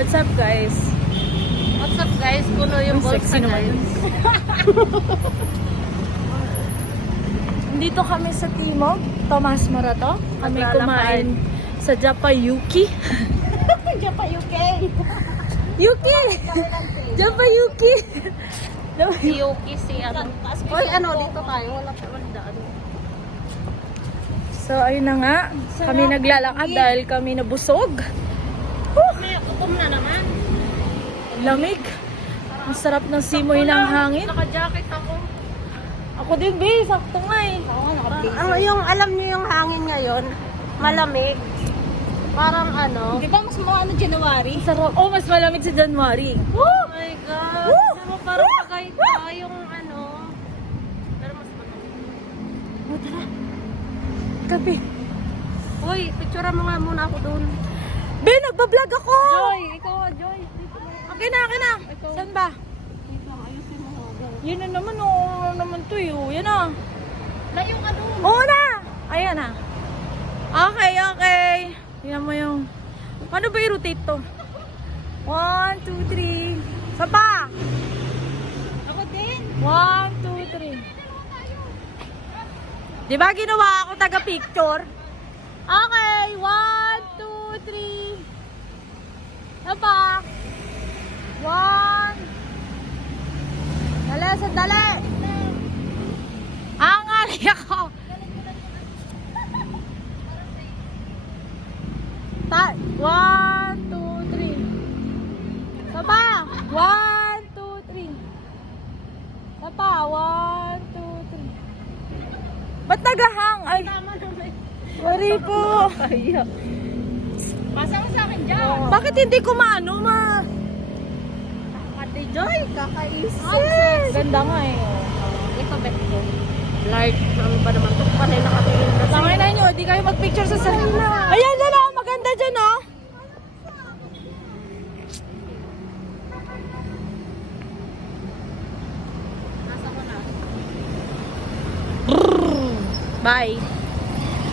What's up, guys? What's up guys? Puno yung bulsa Sexy naman yun. guys. Dito kami sa Timog, Tomas Morato. Kami Maglalakad. kumain sa Japayuki. Japayuki. Yuki! Japayuki! Si Yuki, si ano. Uy, ano, dito tayo. Wala pa man daan. So, ayun na nga. Kami naglalakad dahil kami nabusog. May ukom na naman. Lamig. Ang sarap ng simoy ng hangin. Naka-jacket ako. Ako din, be. Sakto nga eh. Yung alam niyo yung hangin ngayon, malamig. Parang ano. Di ba mas ano January? Sarap. Oh, mas malamig sa January. Oh my God. Diba parang pagkait yung ano. Pero mas malamig. Kape. Uy, picturean mo nga muna ako doon. Be, nagbablog ako! Joy, ikaw Joy. Okay na, okay na. Saan ba? Ayusin mo. Yan na naman, oh. Ano naman to, oh. Yan na. Layo ka doon. Oo na! Ayan na. Okay, okay. Tingnan mo yung... Paano ba i-rotate to? 1, 2, 3. Saan pa? Ako din. 1, 2, 3. Di ba ginawa ako taga-picture? Okay, 1, 2, 3. Saan pa? 1. Dali, sandali. Angali ako. Ta 1, 2, 3. Sapa? 1, 2, 3. Sapa? 1, 2, 3. Ba't nagahang? Ay, Tama naman. sorry po. Pasa mo sa akin dyan. Bakit hindi ko maano, ma? Ate Joy, kakaisip. Ganda nga eh. Ito bet ko. Like, ano ba naman ito? Panay nakatingin kasi. Tangay na nyo, di kayo mag-picture sa sarili. Ayan na lang, maganda dyan, oh. Nasa ko na. Bye.